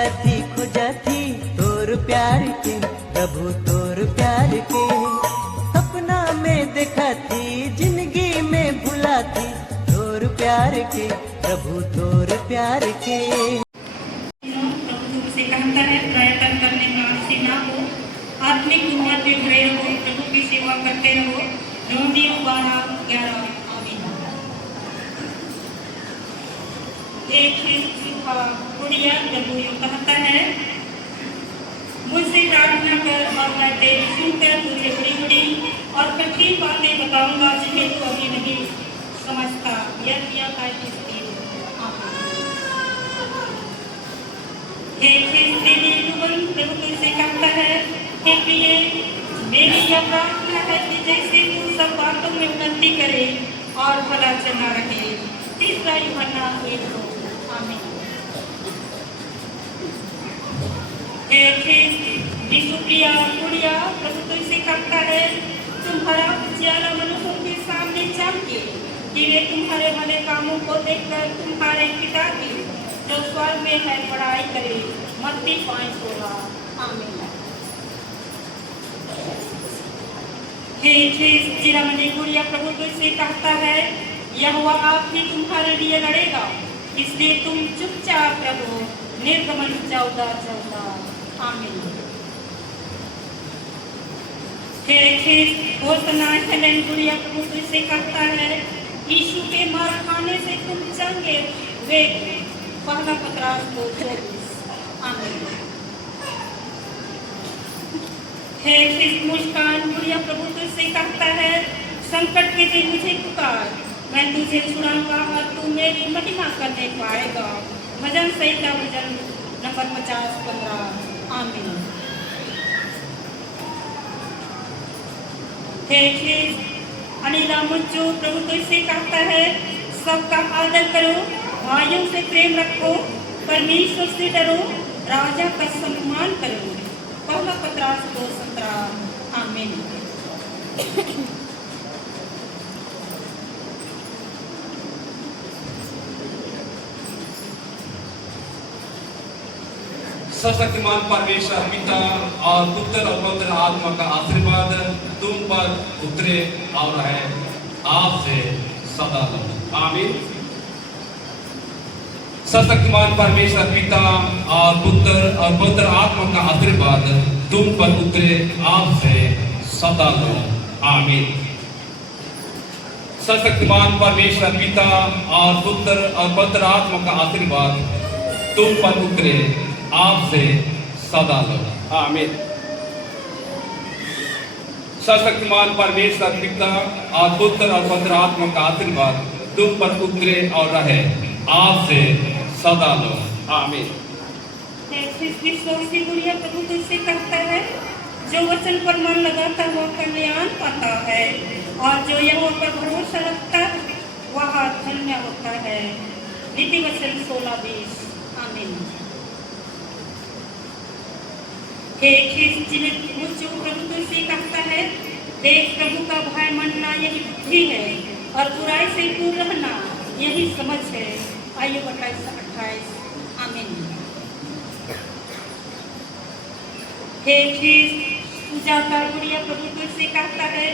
खोजा थी तोर प्यार के प्रभु तोर प्यार के। सपना में देखा थी जिंदगी में भुला थी तोर प्यार के प्रभु तोर प्यार के। प्रभु से कहता है प्रयत्न करने में आलसी ना हो, आत्मिक उन्नत में भरे रहो, प्रभु की सेवा करते रहो। रोमियो 12:11 आमीन। एक गुड़िया प्रभु यूं कहता है, मुझसे प्रार्थना कर और मैं तेरी सुनकर तुझे बड़ी बड़ी और कठिन बातें बताऊंगा जिन्हें तू अभी नहीं समझता। यह किया प्रभु तुझसे कहता है, हे प्रिय, मेरी यह प्रार्थना है कि जैसे तू सब बातों में उन्नति करे और भला चलना रहे। तीसरा यूहन्ना 1:2 आमीन। प्रिया गुड़िया प्रभु तुझसे कहता है, तुम्हारा उजियारा मनुष्यों के सामने चमके कि वे तुम्हारे भले कामों को देखकर तुम्हारे पिता की जो स्वर्ग में है बड़ाई करे। मत्ती 5:16 आमीन। चिरामणि गुड़िया प्रभु तुझसे कहता है, यहोवा आप ही तुम्हारे लिए लड़ेगा, इसलिए तुम चुपचाप रहो। निर्गमन 14:14 आमीन। हेलेन गुड़िया प्रभु तुझसे कहता है, यीशु के मार खाने से तुम चंगे वे। पहला पत्रास 2:24 आमीन। मुस्कान गुड़िया प्रभु तुझसे कहता है, संकट के दिन मुझे पुकार, मैं तुझे छुड़ाऊंगा और तू मेरी महिमा करने पाएगा। भजन संहिता भजन नंबर 50:15 आमीन। अनिला मुच्चू प्रभु तुझसे कहता है, सबका आदर करो, भाइयों से प्रेम रखो, परमेश्वर से डरो, राजा का सम्मान करो। पहला पत्रास 2:17 आमीन। सर्वशक्तिमान परमेश्वर पिता और पुत्र और पवित्र आत्मा का आशीर्वाद तुम पर उतरे और है आपसे सदा आमीन। सर्वशक्तिमान परमेश्वर पिता और पुत्र और पवित्र आत्मा का आशीर्वाद तुम पर उतरे आपसे सदा आमीन। सर्वशक्तिमान परमेश्वर पिता और पुत्र और पवित्र आत्मा का आशीर्वाद तुम पर उतरे आपसे सदा आमीन। सर्वशक्तिमान परमेश्वर पिता और पुत्र और पवित्र आत्मा का आशीर्वाद तुम पर उतरे और रहे आपसे सदा आमीन। विश्वासी गुड़िया प्रभु तुझसे कहता है, जो वचन पर मन लगाता है वो कल्याण पाता है और जो यहोवा पर भरोसा रखता है वह धन्य होता है। नीति वचन 16:20 आमीन। प्रभु तुझसे कहता है, देख प्रभु का भय मानना यही बुद्धि है और बुराई से दूर रहना यही समझ है। आयु 28:28 आमीन। पूजा का गुड़िया प्रभु तुझसे कहता है,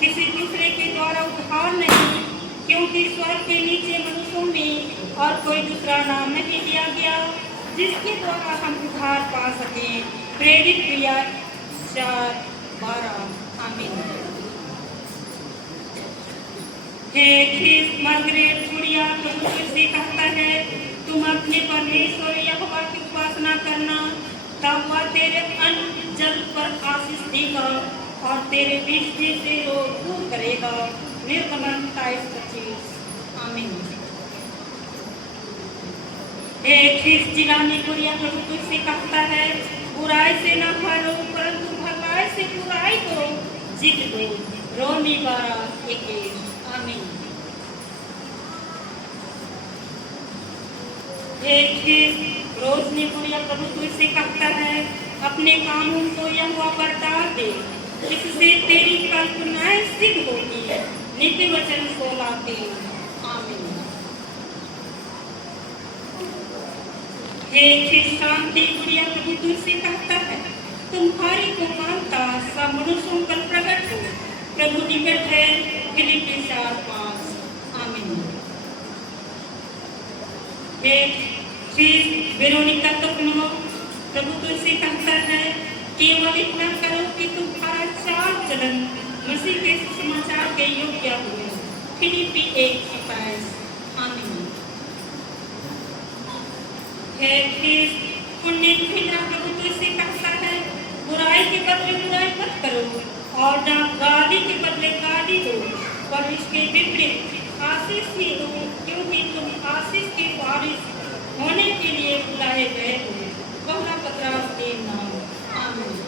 किसी दूसरे के द्वारा उद्धार नहीं, क्योंकि स्वर्ग के नीचे मनुष्यों में और कोई दूसरा नाम नहीं दिया गया जिसके द्वारा हम उद्धार पा सकें। प्रेरित क्रिया 4:12 आमीन। मार्गरेट गुड़िया प्रभु तुझसे कहता है, तुम अपने परमेश्वर यहोवा की उपासना करना, तब वह तेरे अन्न जल पर आशीष देगा और तेरे बीच से रोग दूर करेगा। निर्गमन 28:25 आमीन। जिलानी गुड़िया प्रभु तुझसे कहता है, बुराई से न हारो परंतु भलाई से बुराई को जीत लो। रोमी 12:1 आमीन। रोशनी गुड़िया प्रभु तुझसे कहता है, अपने कामों को यहोवा पर डाल दे, इससे तेरी कल्पनाएं सिद्ध होगी। नीति वचन 16:3 आमीन। हे शांति गुड़िया प्रभु तुझसे कहता है, तुम्हारी कोमलता सब मनुष्यों पर प्रकट हो। प्रभु निकट है। फिलिप्पी 4:5। आमीन। हे वेरोनिका तपनो प्रभु तुझसे कहता है, केवल इतना करो कि तुम्हारा चाल चलन मसीह के समाचार के योग्य हो। फिलिप्पी 1:27। आमीन। हे पुण्य प्रभु तुझसे कहता है, बुराई के बदले बुराई मत करो और ना गाली के बदले गाली दो, पर इसके विपरीत आशीष ही दो, क्योंकि तुम आशीष के वारिस होने के लिए बुलाए गए हो। पहला पत्रास 3:9। आमीन।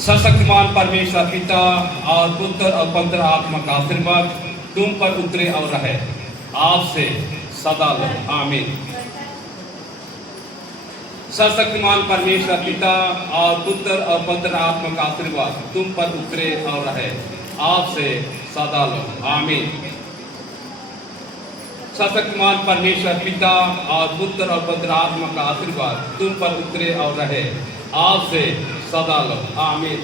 सशक्तिमान परमेश्वर पिता और पुत्र और पवित्र आत्मा का आशीर्वाद तुम पर उतरे और रहे, आपसे सदा लो। आमीन। सशक्तिमान परमेश्वर पिता और पुत्र और पवित्र आत्मा का आशीर्वाद तुम पर उतरे और रहे, आपसे सदा लो। आमीन। सशक्तिमान परमेश्वर पिता और पुत्र और पवित्र आत्मा का आशीर्वाद तुम पर उतरे और रहे, आपसे सदा लो। आमीन।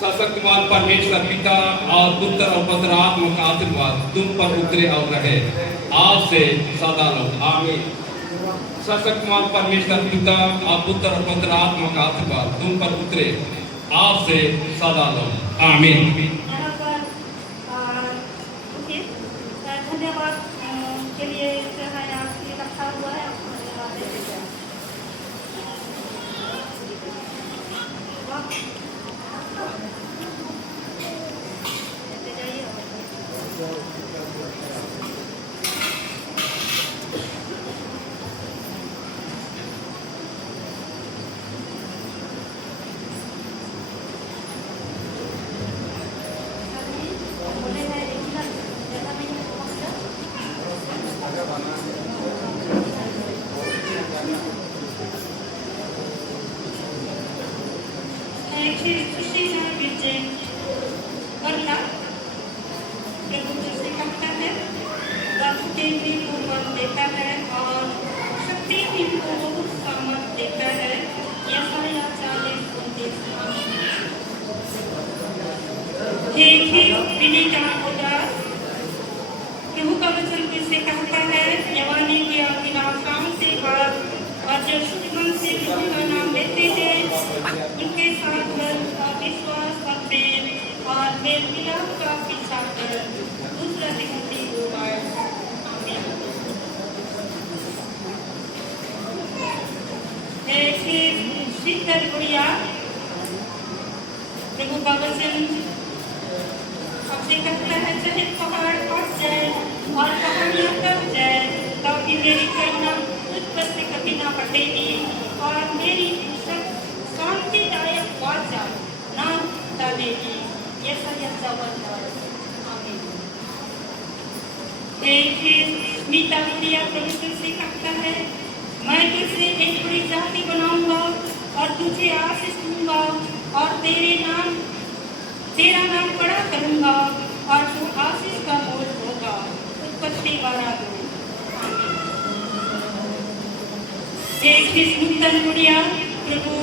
सशक्तिमान परमेश्वर पिता और पुत्र और पवित्र आत्मा का आशीर्वाद तुम पर उतरे और रहे, आपसे सदा लो। आमीन। सशक्तिमान परमेश्वर पिता और पुत्र और पवित्र आत्मा का आशीर्वाद तुम पर उतरे, आपसे सदा लो। आमीन। धन्यवाद के लिए यहाँ रखा हुआ है। प्रभु का वचन किससे कहता है, यवानी की अभिलाषाओं से बात और जो शुद्ध से प्रभु का नाम लेते हैं उनके साथ विश्वास और प्रेम और मेल मिलाप का पीछा कर दूसरा दिखती होगा। शीतल गुड़िया प्रभु का वचन आपसे कहता है, चाहे पहाड़ फट जाए और पहाड़ियाँ कट जाए तब भी मेरी करुणा तुझ पर से कभी ना हटेगी और मेरी शांतिदायक वाचा ना डालेगी। यशायाह 4:4। आमीन। मीठा गुड़िया प्रभु तुझसे कहता है, मैं तुझसे एक बड़ी जाति बनाऊंगा और तुझे आशीष दूंगा और तेरा नाम बड़ा करूंगा और तू आशीष का बोझ होगा। उत्पत्ति 12:2। नूतन गुड़िया प्रभु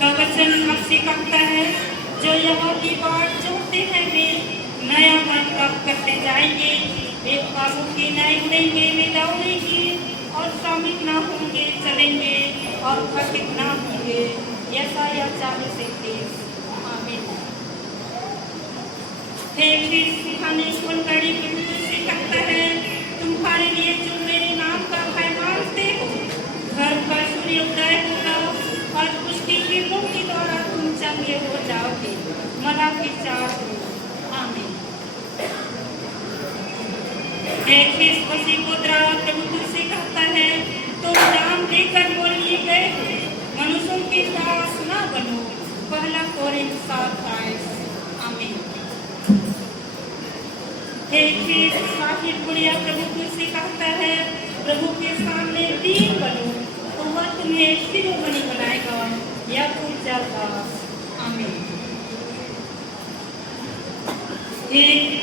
का वचन आपसे कहता है, जो यहोवा की बाट जोहते हैं वे नया मन प्राप्त करते जाएंगे, वे ख्वाबों की नए उड़ेंगे, वे दौड़ेंगे और श्रमिक ना होंगे, चलेंगे और थकित ना होंगे। यशायाह 4:31। आमीन। से कहता है, तुम्हारे लिए जो मेरे नाम का भय मानते हो, घर का सूर्योदय होगा और उसकी किरणों के द्वारा तुम चंगे हो जाओगे। मलाकी 4:2। आमीन। प्रभु तुझसे कहता है, तुम दाम देकर बोल लिए गए हो, मनुष्यों के दास ना बनो। पहला कोरिन्थ 7:22। आमीन। साहिब गुड़िया प्रभु तुझसे कहता है, प्रभु के सामने दीन बनो तो वह तुम्हें शिरोमणि बनाएगा। याकूब 4:10। आमीन। एक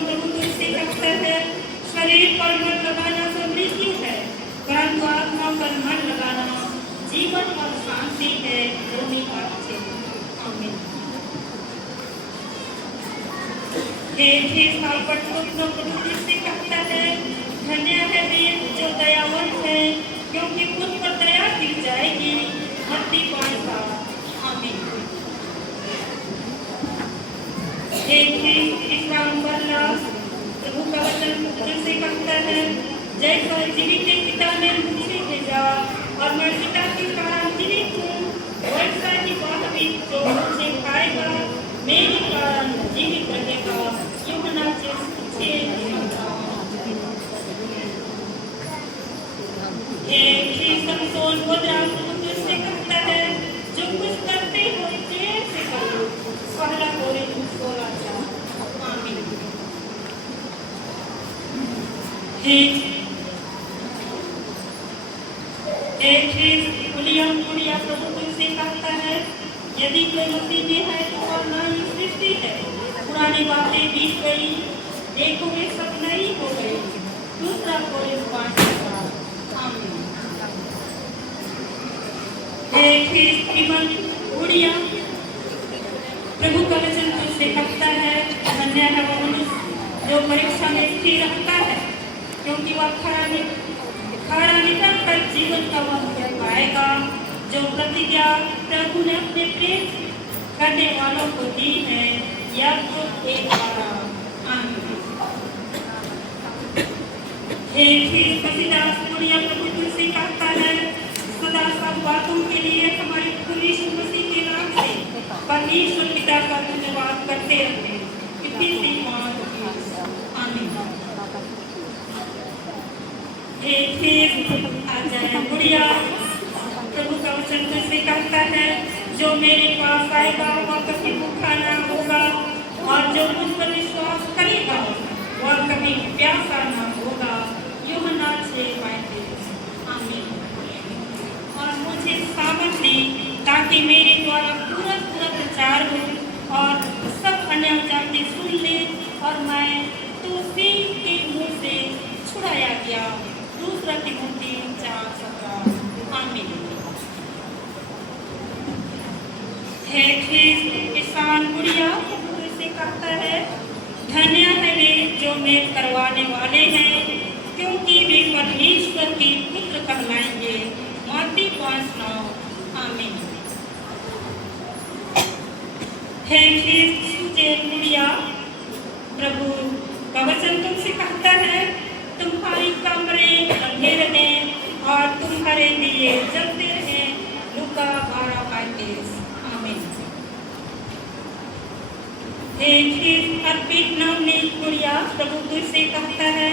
प्रभु तुझसे कहता है, शरीर पर मन लगाना तो मृत्यु है, परंतु आत्मा पर मन लगाना जीवन और शांति है। रोमी 8:6। आमीन। प्रभु तुझसे कहता है, धन्य है वे जो दयावान है, क्योंकि उन पर दया की जाएगी। मत्ती 5:7। आमीन। प्रभु का वचन तुझसे कहता है, जैसा जीवित के पिता ने मुझे भेजा और मैं पिता के कारण जीवित हूँ, वैसा ही वह भी जो मुझे खाएगा मेरे कारण जीवित रहेगा। यूहन्ना 6:6। समसोन बोधराज तुझसे कहता है, जो कुछ करते हो देर से करो। पहला कोरिन्थियों 16:4। आमीन। प्रभु तुझसे कहता है, यदि कोई मसीह में है तो और नई सृष्टि है, पुरानी बातें बीत गई, देखो वे सब नई हो गई। दूसरा कोरिन्थियों 5:4। आमीन। प्रभु का वचन तुझसे कहता है, धन्य है वह मनुष्य जो परीक्षा में स्थिर रहता है, क्योंकि वह खरा निकल कर जीवन का वह फल पाएगा, जो प्रतिज्ञा प्रभु ने अपने प्रेम करने वालों को दी है। याकूब 1:12। आमीन। प्रभु तुझसे कहता है, सदा सब बातों के लिए हमारे प्रभु यीशु मसीह के नाम से परमेश्वर पिता का धन्यवाद करते रहे। इफिसी 5:20। आमीन। प्रभु का वचन तुझसे कहता है, जो मेरे पास आएगा वह कभी भूखा न होगा, और जो मुझ पर विश्वास करेगा वह कभी प्यासा न होगा। यूहन्ना 6:35। आमीन। और मुझे सामर्थ दी ताकि मेरे द्वारा पूरा प्रचार हो और सब अन्य जाति सुन ले, और मैं तो सिंह के मुंह से छुड़ाया गया। दूसरा तिमोथी 4:17। आमीन। किसान गुड़िया से कहता है, धन्य है वे जो मेल करवाने वाले हैं, क्योंकि वे परमेश्वर के पुत्र कहलाएंगे। मत्ती 5:9। आमीन। गुड़िया प्रभु का वचन तुमसे कहता है, तुम्हारी कमरे अंधेरे में और तुम्हारे दिए जलते रहे। लूका 12:35। आमीन। अर्पित नामनी गुड़िया प्रभु तुझसे कहता है,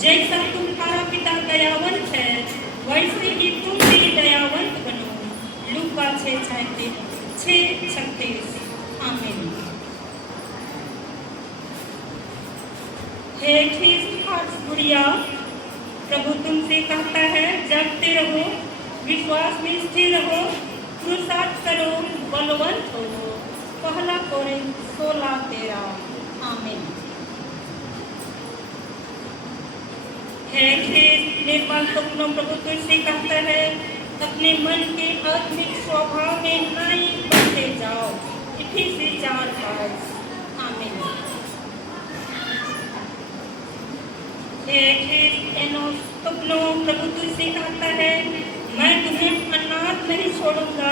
जैसा तुम्हारा पिता दयावंत है, वैसे ही तुम भी दयावंत बनो। लूका 6:36। आमीन। गुड़िया प्रभु तुमसे कहता है, जगते रहो, विश्वास में स्थिर रहो, पुरुषार्थ करो, बलवंत हो। पहला कोरिन्थियों 16:13। आमीन। निर्मल स्वप्नों प्रभु तुझसे कहता है, अपने मन के आत्मिक स्वभाव में नए बनते जाओ। इफिसी 4:5। आमीन। प्रभु तुझसे कहता है, मैं तुम्हें अनाथ नहीं छोड़ूंगा,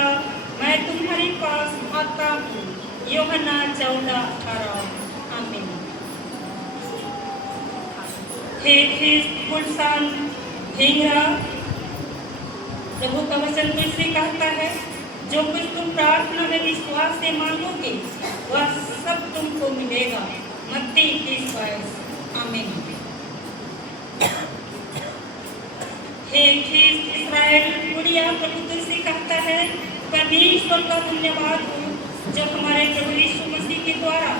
मैं तुम्हारे पास आता हूँ। यूहन्ना 14:18। आमीन। प्रभु का वचन तुझसे कहता है, जो कुछ तुम प्रार्थना में विश्वास से मांगोगे वह सब तुमको मिलेगा। मत्ती 21:22। आमीन। इस्राएल गुड़िया प्रभु तुझसे कहता है, परमेश्वर का धन्यवाद हो जो हमारे प्रभु यीशु मसीह के द्वारा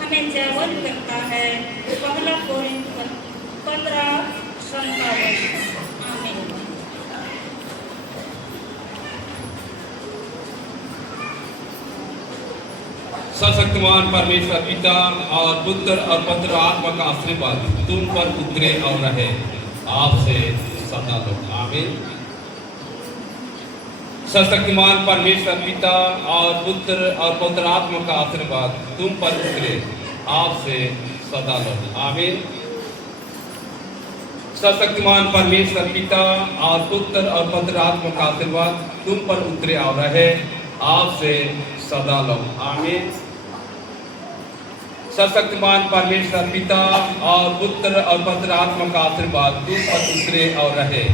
हमें जयवंत करता है। पहला कोरिन्थियों 15:57। आमीन। सशक्तिमान परमेश्वर पिता और पुत्र और पवित्र आत्मा का आशीर्वाद तुम पर उतरे और रहे आपसे सदा लोग आमीन। सशक्तिमान परमेश्वर पिता और पुत्र और पवित्र आत्मा का आशीर्वाद तुम पर उतरे आपसे सदा लोग आमीन। सशक्तिमान परमेश्वर पिता और पुत्र और पवित्र आत्मा का आशीर्वाद तुम पर उतरे और रहे आपसे सदा लोग आमीन। सशक्तिमान परमेश्वर पिता और पुत्र और पवित्र आत्मा का आशीर्वाद तुम पर उतरे और रहे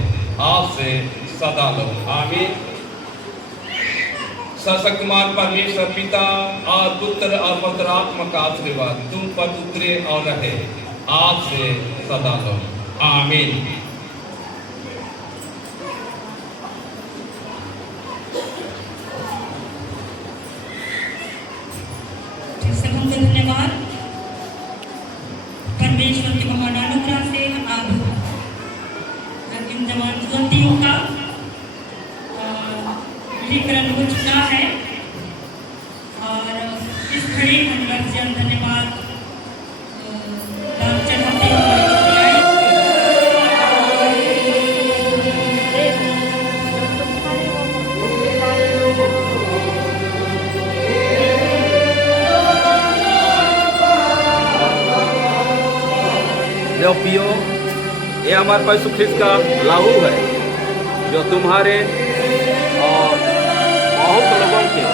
आपसे सदा लोग आमीन। सशक्तिमान परमेश्वर पिता और पुत्र और पवित्र आत्मा का आशीर्वाद तुम पर उतरे और रहे आपसे सदा लोग आमीन। धन्यवाद परमेश्वर के महान अनुग्रह से अब इन जमानतों का विलीकरण हो चुका है और इस घड़ी हम लफ्ज़ धन्यवाद चढ़ाते हुए जो पियो ये हमारे पास ख्रिस्त का लाहू है जो तुम्हारे और बहुत लोगों के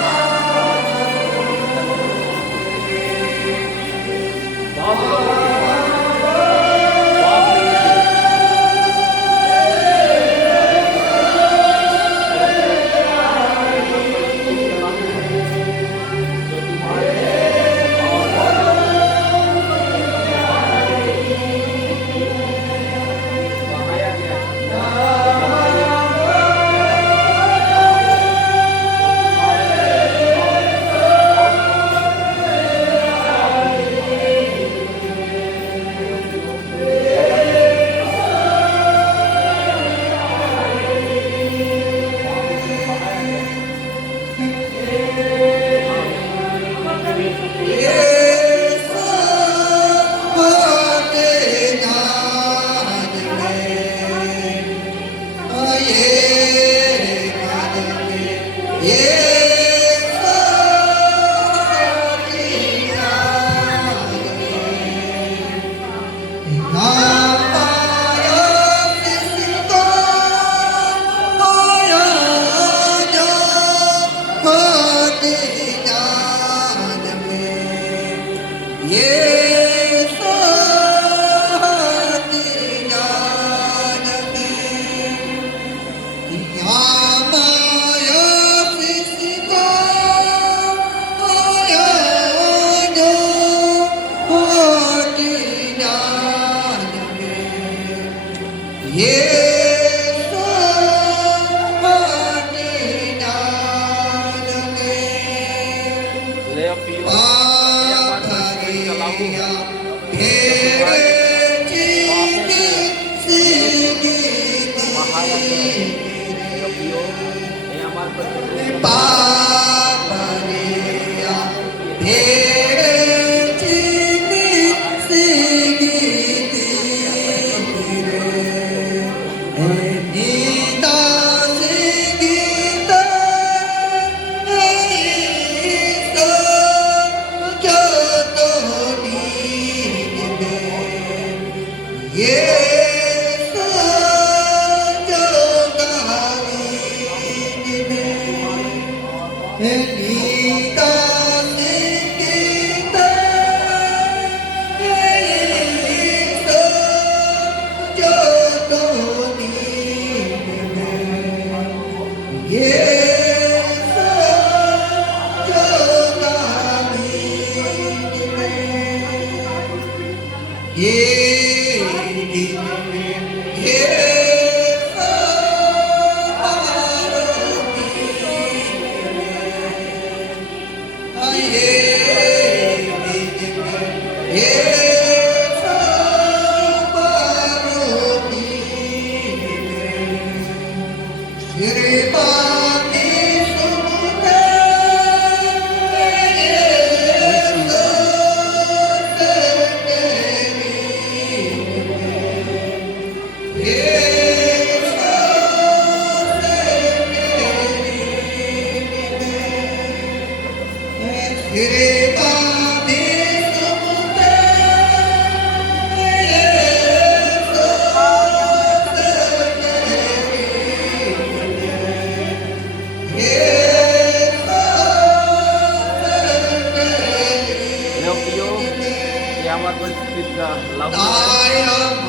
আমার পরিস্থিতিটা লাভ I am